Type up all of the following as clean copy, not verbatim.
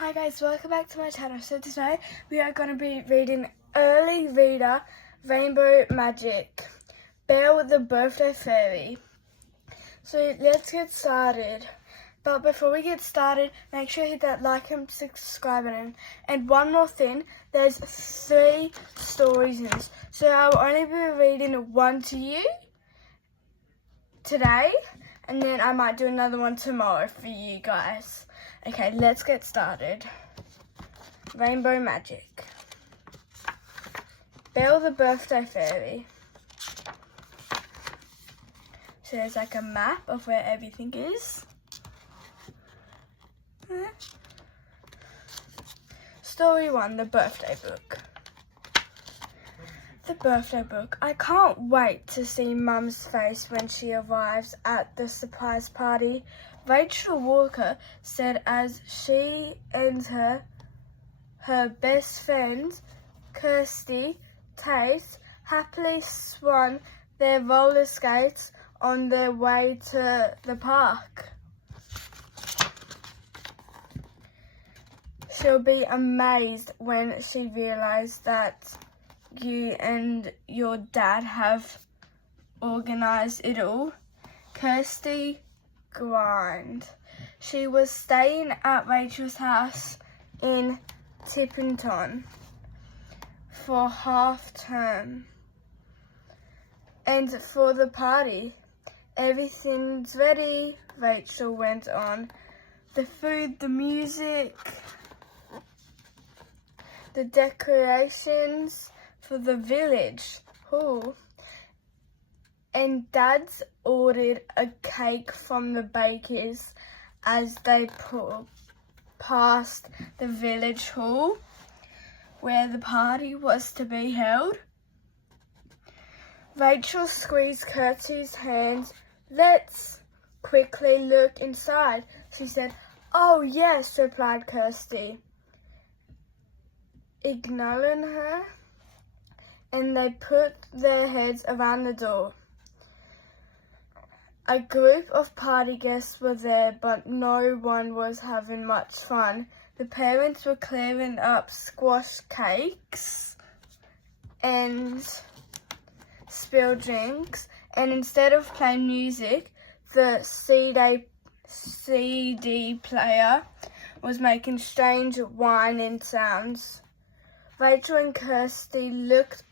Hi guys, welcome back to my channel. So today we are going to be reading Early Reader Rainbow Magic, Belle the Birthday Fairy. So let's get started. But before we get started, make sure you hit that like and subscribe button. And one more thing, there's 3 stories in this. So I'll only be reading one to you today, and then I might do another one tomorrow for you guys. Okay, let's get started. Rainbow Magic. Belle the Birthday Fairy. So there's like a map of where everything is. Story 1, The Birthday Book. The birthday book. I can't wait to see Mum's face when she arrives at the surprise party, Rachel Walker said as she and her best friend, Kirsty Tate, happily swung their roller skates on their way to the park. She'll be amazed when she realizes that you and your dad have organized it all. Kirsty grinned. She was staying at Rachel's house in Tippington for half term. And for the party, everything's ready, Rachel went on. The food, the music, the decorations for the village hall. And Dad's ordered a cake from the baker's as they passed the village hall where the party was to be held. Rachel squeezed Kirsty's hand. Let's quickly look inside, she said. Oh yes, replied Kirsty, ignoring her, and they put their heads around the door. A group of party guests were there, but no one was having much fun. The parents were clearing up squash cakes and spilled drinks, and instead of playing music, the CD player was making strange whining sounds. Rachel and Kirsty looked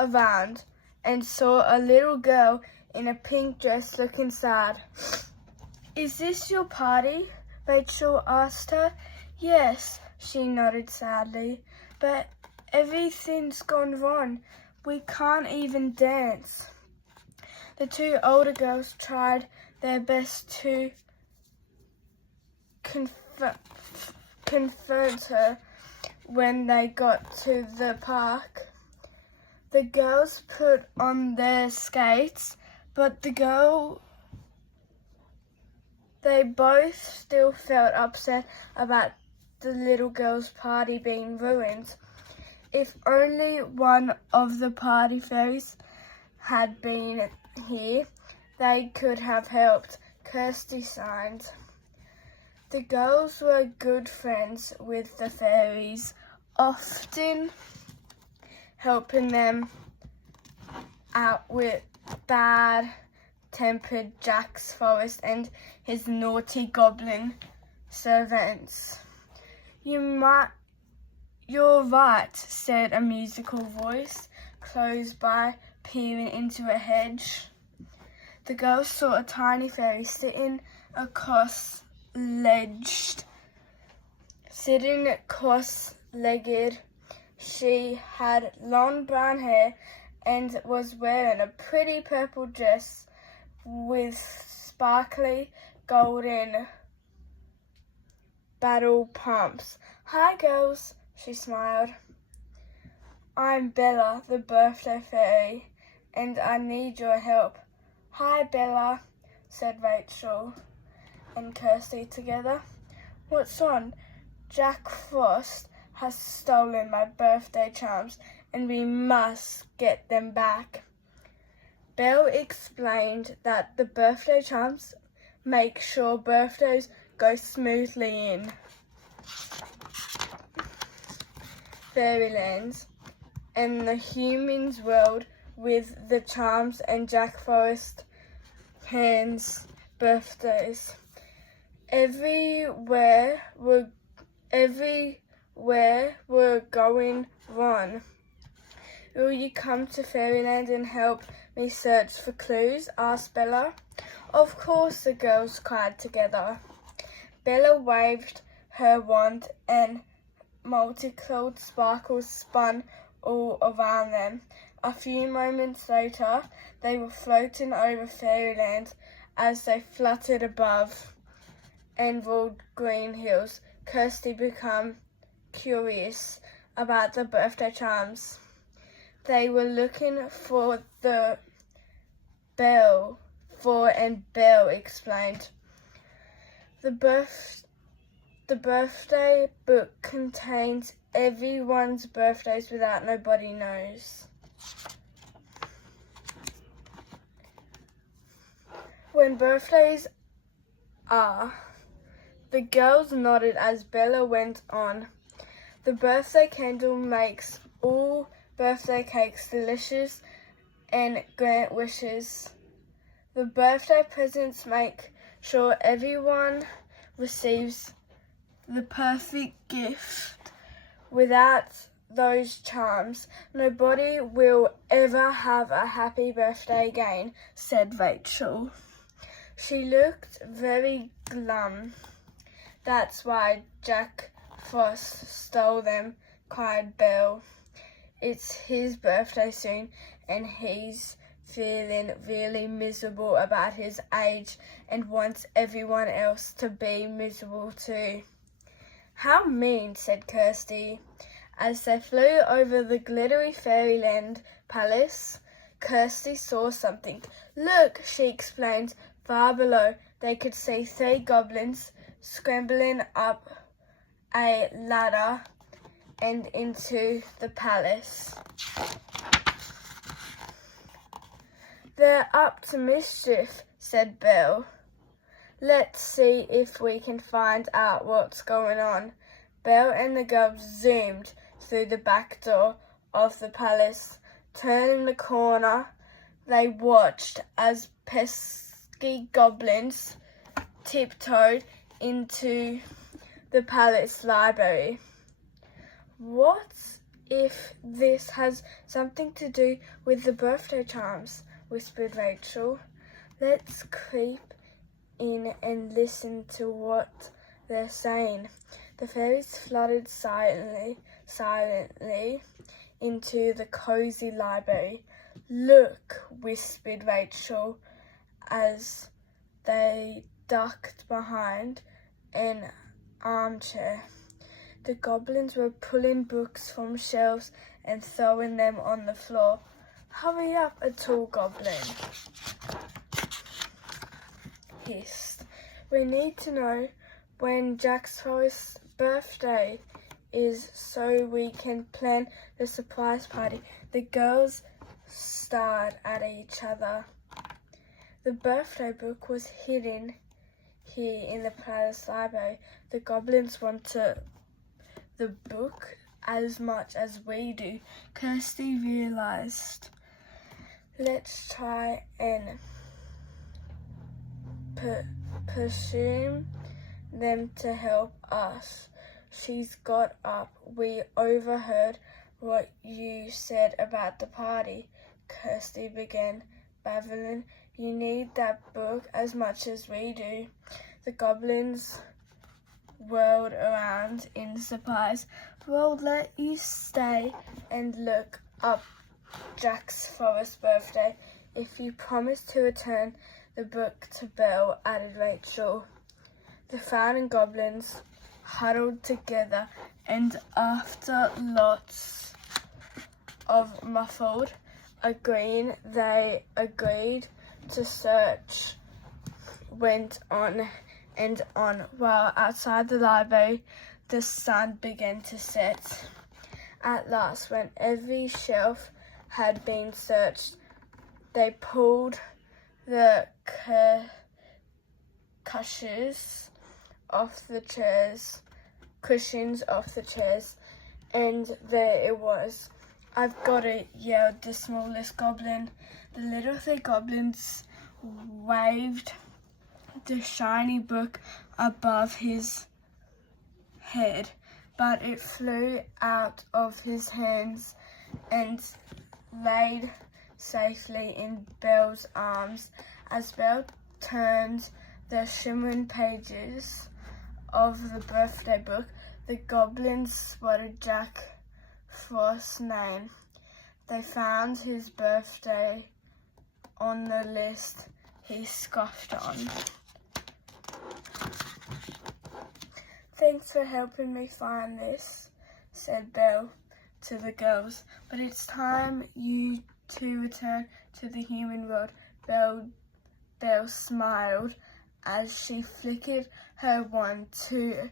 around and saw a little girl in a pink dress looking sad. Is this your party? Rachel asked her. Yes, she nodded sadly, but everything's gone wrong. We can't even dance. The 2 older girls tried their best to comfort her when they got to the park. The girls put on their skates, but they both still felt upset about the little girl's party being ruined. If only one of the party fairies had been here, they could have helped, Kirsty sighed. The girls were good friends with the fairies, often helping them out with bad-tempered Jack's Forest and his naughty goblin servants. You're right, said a musical voice close by, peering into a hedge. The girls saw a tiny fairy sitting cross-legged. She had long brown hair and was wearing a pretty purple dress with sparkly golden battle pumps. Hi girls, she smiled. I'm Bella, the birthday fairy, and I need your help. Hi Bella, said Rachel and Kirsty together. What's on? Jack Frost has stolen my birthday charms and we must get them back. Belle explained that the birthday charms make sure birthdays go smoothly in. fairyland and the humans' world with the charms and Jack Frost Pan's birthdays. Everywhere were going wrong. Will you come to Fairyland and help me search for clues? Asked Bella. Of course, the girls cried together. Bella waved her wand and multicolored sparkles spun all around them. A few moments later, they were floating over Fairyland as they fluttered above emerald green hills. Kirsty became curious about the birthday charms. They were looking for the belle, and Belle explained. The birthday book contains everyone's birthdays without nobody knows. When birthdays are, the girls nodded as Bella went on. The birthday candle makes all birthday cakes delicious and grant wishes. The birthday presents make sure everyone receives the perfect gift. Without those charms, nobody will ever have a happy birthday again, said Rachel. She looked very glum. That's why Jack Frost stole them, cried Belle. It's his birthday soon, and he's feeling really miserable about his age and wants everyone else to be miserable too. How mean, said Kirsty. As they flew over the glittery Fairyland palace, Kirsty saw something. Look, she explained. Far below, they could see 3 goblins scrambling up a ladder and into the palace. They're up to mischief, said Belle. Let's see if we can find out what's going on. Belle and the girls zoomed through the back door of the palace. Turning the corner, they watched as pesky goblins tiptoed into the palace library. What if this has something to do with the birthday charms? Whispered Rachel. Let's creep in and listen to what they're saying. The fairies fluttered silently into the cozy library. Look, whispered Rachel as they ducked behind an armchair. The goblins were pulling books from shelves and throwing them on the floor. Hurry up, a tall goblin hissed. We need to know when Jack's Forest's birthday is so we can plan the surprise party. The girls stared at each other. The birthday book was hidden here in the palace library. The goblins want the book as much as we do, Kirsty realized. Let's try and persuade them to help us. She's got up. We overheard what you said about the party, Kirsty began babbling. You need that book as much as we do. The goblins whirled around in surprise. We'll let you stay and look up Jack's Forest birthday if you promise to return the book to Belle, added Rachel. The frowning goblins huddled together, and after lots of muffled agreeing, they agreed to search. Went on and on, while outside the library the sun began to set. At last, when every shelf had been searched, they pulled the cushions off the chairs And there it was. "I've got it," yelled the smallest goblin. The little three goblins waved the shiny book above his head, but it flew out of his hands and laid safely in Belle's arms. As Belle turned the shimmering pages of the birthday book, the goblins spotted Jack Frost's name. They found his birthday on the list. He scoffed on. "Thanks for helping me find this," said Belle to the girls, "but it's time you two return to the human world." Belle smiled as she flickered her wand to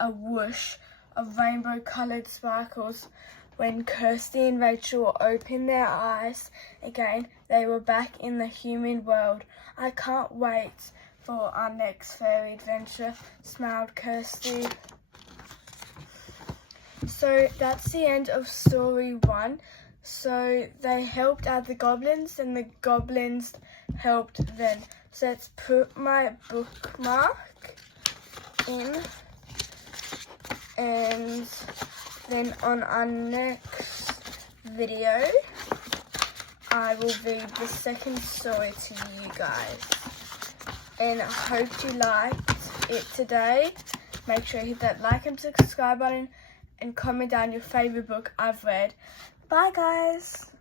a whoosh of rainbow-coloured sparkles. When Kirsty and Rachel opened their eyes again, they were back in the human world. "I can't wait for our next fairy adventure," smiled Kirsty. So that's the end of story 1. So they helped out the goblins and the goblins helped them. So let's put my bookmark in, and then on our next video I will read the second story to you guys. And I hope you liked it today. Make sure you hit that like and subscribe button and comment down your favourite book I've read. Bye guys!